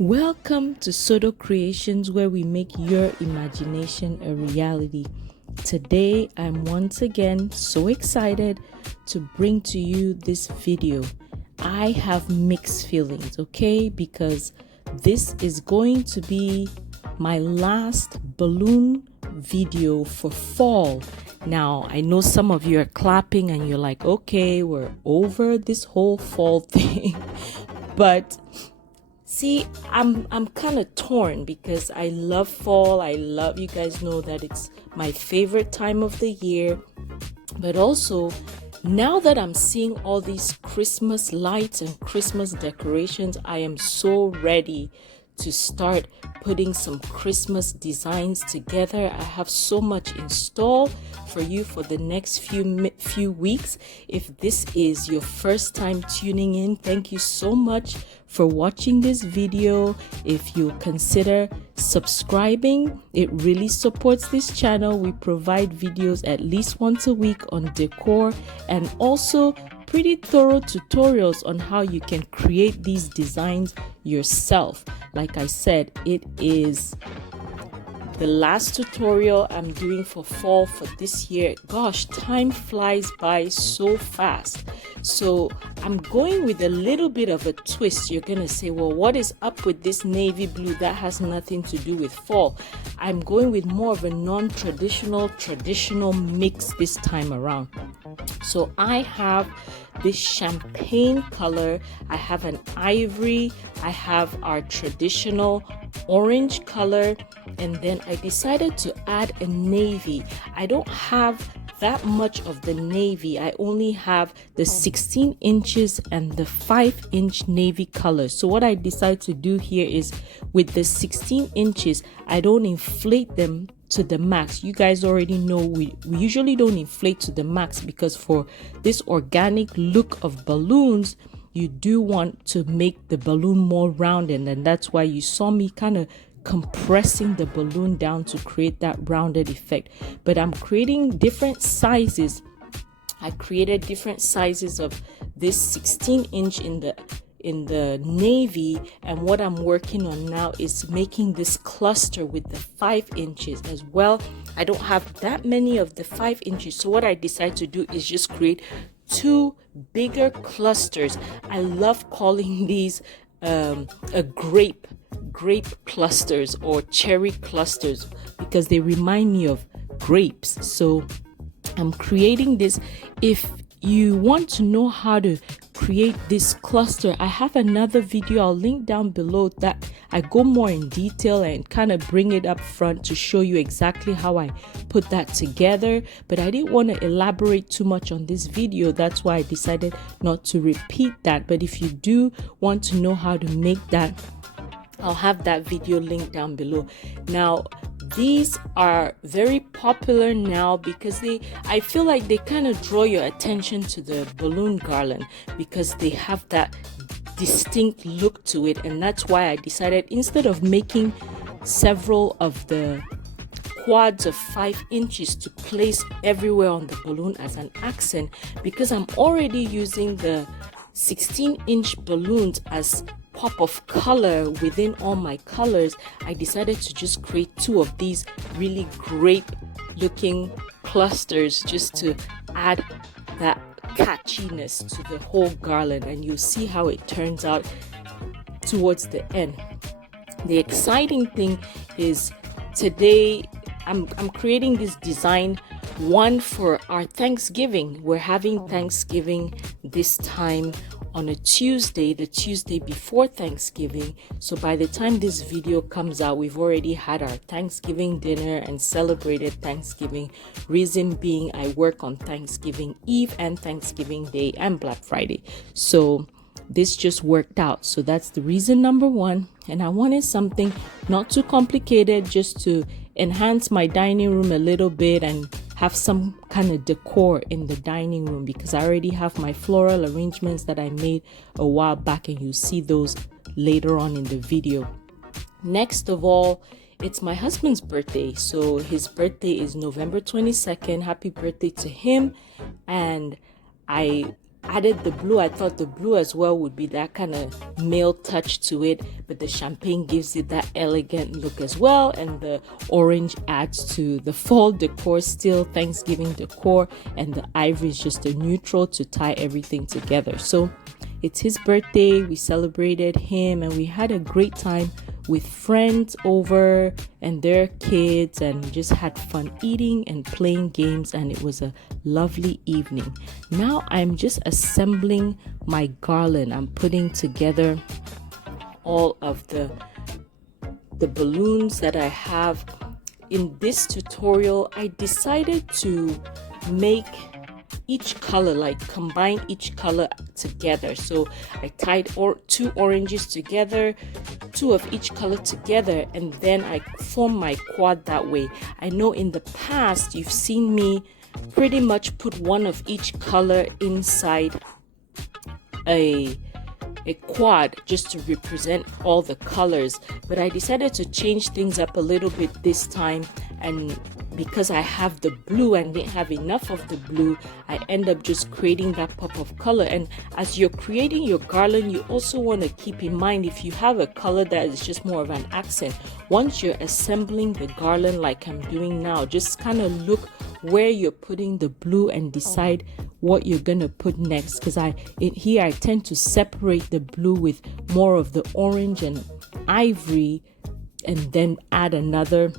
Welcome to Sodo Creations, where we make your imagination a reality. Today, I'm once again so excited to bring to you this video. I have mixed feelings, okay? Because this is going to be my last balloon video for fall. Now, I know some of you are clapping and you're like, okay, we're over this whole fall thing. But see, I'm kind of torn because I love fall. You guys know that it's my favorite time of the year. But also, now that I'm seeing all these Christmas lights and Christmas decorations, I am so ready to start putting some Christmas designs together. I have so much in store for you for the next few weeks. If this is your first time tuning in, thank you so much for watching this video. If you consider subscribing, it really supports this channel. We provide videos at least once a week on decor and also pretty thorough tutorials on how you can create these designs yourself. Like I said, it is the last tutorial I'm doing for fall for this year. Gosh, time flies by so fast. So I'm going with a little bit of a twist. You're gonna say, well, what is up with this navy blue? That has nothing to do with fall. I'm going with more of a traditional mix this time around. So I have this champagne color, I have an ivory, I have our traditional orange color, and then I decided to add a navy. I don't have that much of the navy. I only have the 16 inches and the 5-inch navy color. So what I decide to do here is with the 16 inches, I don't inflate them to the max. You guys already know we usually don't inflate to the max because for this organic look of balloons, you do want to make the balloon more rounded, and that's why you saw me kind of compressing the balloon down to create that rounded effect. But I'm creating different sizes. I created different sizes of this 16 inch in the navy, and what I'm working on now is making this cluster with the 5 inches as well. I don't have that many of the 5 inches, so what I decide to do is just create two bigger clusters. I love calling these a grape clusters or cherry clusters because they remind me of grapes. So I'm creating this. If you want to know how to create this cluster, I have another video I'll link down below that I go more in detail and kind of bring it up front to show you exactly how I put that together. But I didn't want to elaborate too much on this video. That's why I decided not to repeat that. But if you do want to know how to make that, I'll have that video linked down below. Now, these are very popular now because I feel like they kind of draw your attention to the balloon garland because they have that distinct look to it. And that's why I decided, instead of making several of the quads of 5 inches to place everywhere on the balloon as an accent, because I'm already using the 16-inch balloons as pop of color within all my colors, I decided to just create two of these really grape looking clusters just to add that catchiness to the whole garland, and you'll see how it turns out towards the end. The exciting thing is today I'm creating this design one for our Thanksgiving. We're having Thanksgiving this time on a Tuesday, the Tuesday before Thanksgiving. So by the time this video comes out, we've already had our Thanksgiving dinner and celebrated Thanksgiving. Reason being, I work on Thanksgiving Eve and Thanksgiving Day and Black Friday. So this just worked out. So that's the reason number one. And I wanted something not too complicated, just to enhance my dining room a little bit and have some kind of decor in the dining room, because I already have my floral arrangements that I made a while back, and you'll see those later on in the video. Next of all, it's my husband's birthday. So his birthday is November 22nd. Happy birthday to him. And I added the blue. I thought the blue as well would be that kind of male touch to it, but the champagne gives it that elegant look as well, and the orange adds to the fall decor, still Thanksgiving decor, and the ivory is just a neutral to tie everything together. So it's his birthday, we celebrated him, and we had a great time with friends over and their kids, and just had fun eating and playing games, and it was a lovely evening. Now I'm just assembling my garland. I'm putting together all of the balloons that I have. In this tutorial, I decided to make each color, like combine each color together. So I tied two oranges together, two of each color together, and then I form my quad that way. I know in the past you've seen me pretty much put one of each color inside a quad just to represent all the colors, but I decided to change things up a little bit this time, and because I have the blue and didn't have enough of the blue, I end up just creating that pop of color. And as you're creating your garland, you also want to keep in mind, if you have a color that is just more of an accent, once you're assembling the garland like I'm doing now, just kind of look where you're putting the blue and decide what you're gonna put next, because here I tend to separate the blue with more of the orange and ivory, and then add another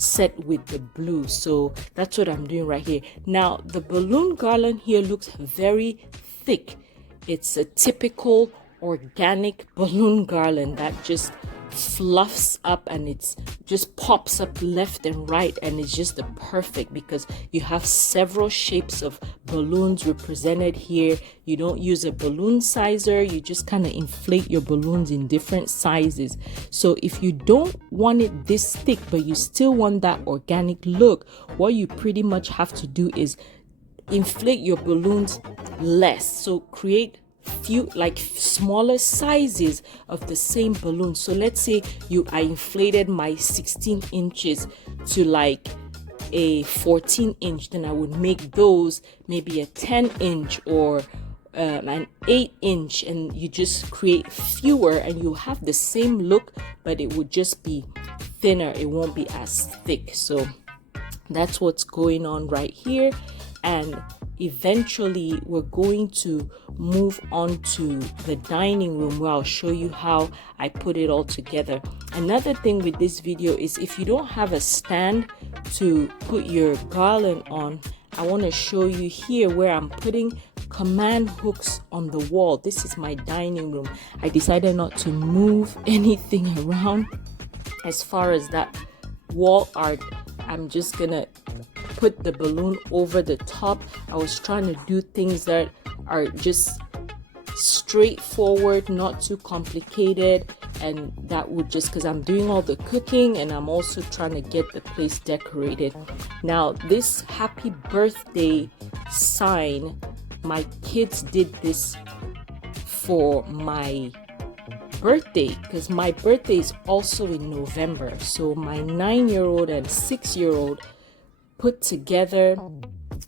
set with the blue. So that's what I'm doing right here. Now the balloon garland here looks very thick. It's a typical organic balloon garland that just fluffs up, and it's just pops up left and right, and it's just the perfect, because you have several shapes of balloons represented here. You don't use a balloon sizer, you just kind of inflate your balloons in different sizes. So if you don't want it this thick but you still want that organic look, what you pretty much have to do is inflate your balloons less. So create few like smaller sizes of the same balloon. So let's say I inflated my 16 inches to like a 14 inch, then I would make those maybe a 10 inch or an 8 inch, and you just create fewer, and you have the same look, but it would just be thinner. It won't be as thick. So that's what's going on right here. And eventually we're going to move on to the dining room, where I'll show you how I put it all together. Another thing with this video is, if you don't have a stand to put your garland on, I want to show you here where I'm putting command hooks on the wall. This is my dining room. I decided not to move anything around as far as that wall art. I'm just gonna put the balloon over the top. I was trying to do things that are just straightforward, not too complicated, and that would just, because I'm doing all the cooking and I'm also trying to get the place decorated. Now this happy birthday sign, my kids did this for my birthday, because my birthday is also in November. So my 9-year-old and 6-year-old put together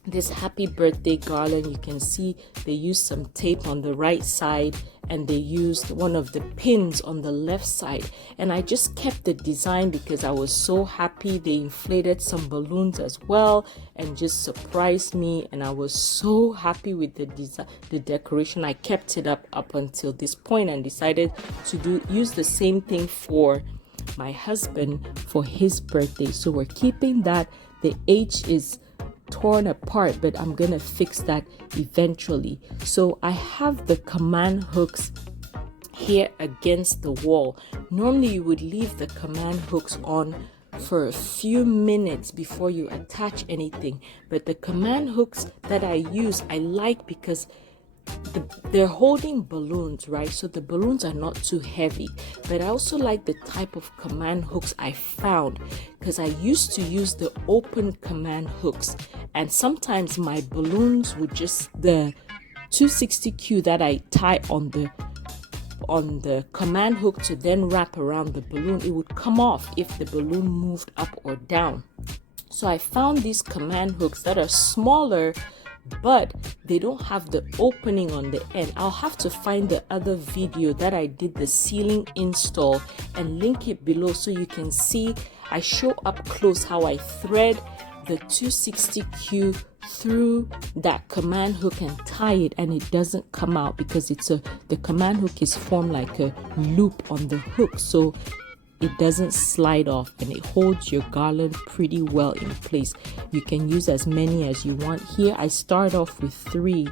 this happy birthday garland. You can see they used some tape on the right side, and they used one of the pins on the left side, and I just kept the design because I was so happy. They inflated some balloons as well and just surprised me, and I was so happy with the design, the decoration. I kept it up until this point, and decided to use the same thing for my husband for his birthday. So we're keeping that. The H is torn apart, but I'm gonna fix that eventually. So I have the command hooks here against the wall. Normally you would leave the command hooks on for a few minutes before you attach anything, but the command hooks that I use, I like because they're holding balloons, right? So the balloons are not too heavy. But I also like the type of command hooks I found, because I used to use the open command hooks, and sometimes my balloons would just, the 260Q that I tie on the command hook to then wrap around the balloon, it would come off if the balloon moved up or down. So I found these command hooks that are smaller but they don't have the opening on the end. I'll have to find the other video that I did the ceiling install and link it below so you can see. I show up close how I thread the 260Q through that command hook and tie it, and it doesn't come out because the command hook is formed like a loop on the hook, so it doesn't slide off and it holds your garland pretty well in place. You can use as many as you want. Here I start off with 3,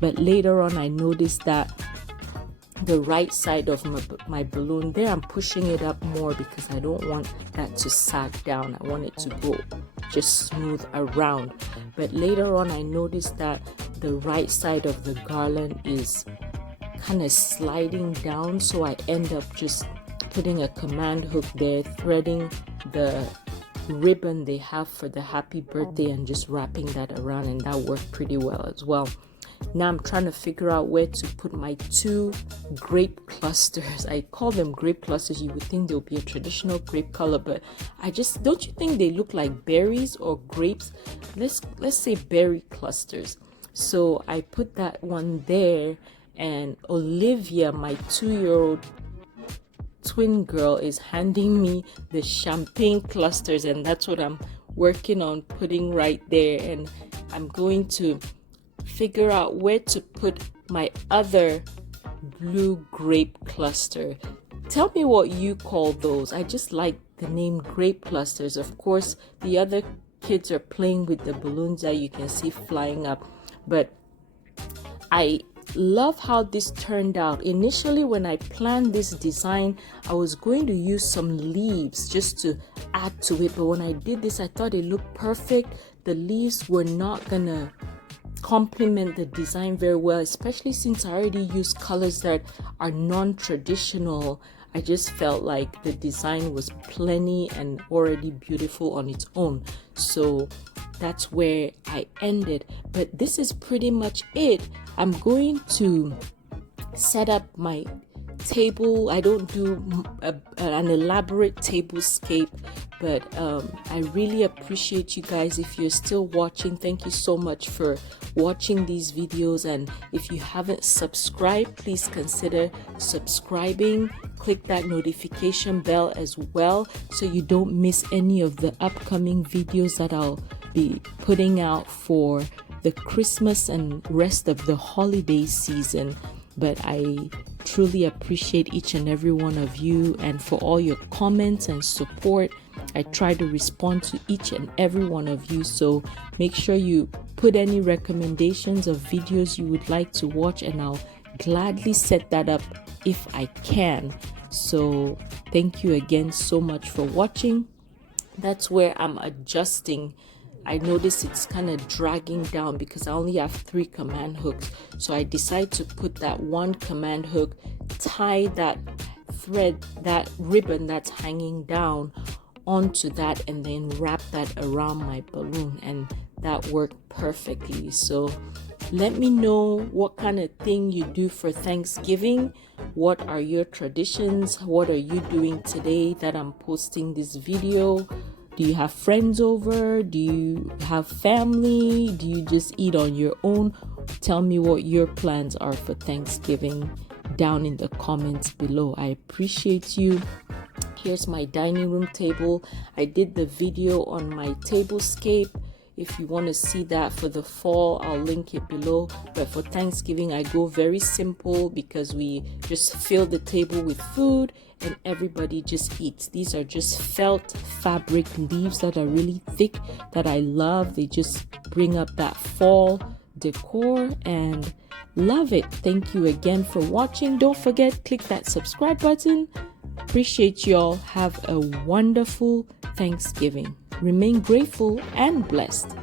but later on I noticed that the right side of my balloon there, I'm pushing it up more because I don't want that to sag down. I want it to go just smooth around. But later on I noticed that the right side of the garland is kind of sliding down, so I end up just putting a command hook there, threading the ribbon they have for the happy birthday and just wrapping that around, and that worked pretty well as well. Now I'm trying to figure out where to put my 2 grape clusters. I call them grape clusters. You would think they'll be a traditional grape color, but don't you think they look like berries or grapes? Let's say berry clusters. So I put that one there, and Olivia, my 2-year-old twin girl, is handing me the champagne clusters, and that's what I'm working on putting right there. And I'm going to figure out where to put my other blue grape cluster. Tell me what you call those. I just like the name grape clusters. Of course, the other kids are playing with the balloons that you can see flying up, but I love how this turned out. Initially, when I planned this design, I was going to use some leaves just to add to it, but when I did this, I thought it looked perfect. The leaves were not gonna complement the design very well, especially since I already used colors that are non-traditional. I just felt like the design was plenty and already beautiful on its own, so that's where I ended. But this is pretty much it. I'm going to set up my table. I don't do an elaborate tablescape, but I really appreciate you guys. If you're still watching, thank you so much for watching these videos, and if you haven't subscribed, please consider subscribing. Click that notification bell as well so you don't miss any of the upcoming videos that I'll be putting out for the Christmas and rest of the holiday season. But I truly appreciate each and every one of you, and for all your comments and support. I try to respond to each and every one of you, so make sure you put any recommendations of videos you would like to watch, and I'll gladly set that up if I can. So thank you again so much for watching. That's where I'm adjusting. I notice it's kind of dragging down because I only have 3 command hooks, so I decide to put that 1 command hook, tie that thread, that ribbon that's hanging down onto that, and then wrap that around my balloon, and that worked perfectly. So let me know what kind of thing you do for Thanksgiving. What are your traditions? What are you doing today that I'm posting this video? Do you have friends over? Do you have family? Do you just eat on your own? Tell me what your plans are for Thanksgiving down in the comments below. I appreciate you. Here's my dining room table. I did the video on my tablescape. If you want to see that for the fall, I'll link it below. But for Thanksgiving, I go very simple because we just fill the table with food and everybody just eats. These are just felt fabric leaves that are really thick that I love. They just bring up that fall decor and love it. Thank you again for watching. Don't forget, click that subscribe button. Appreciate y'all. Have a wonderful Thanksgiving. Remain grateful and blessed.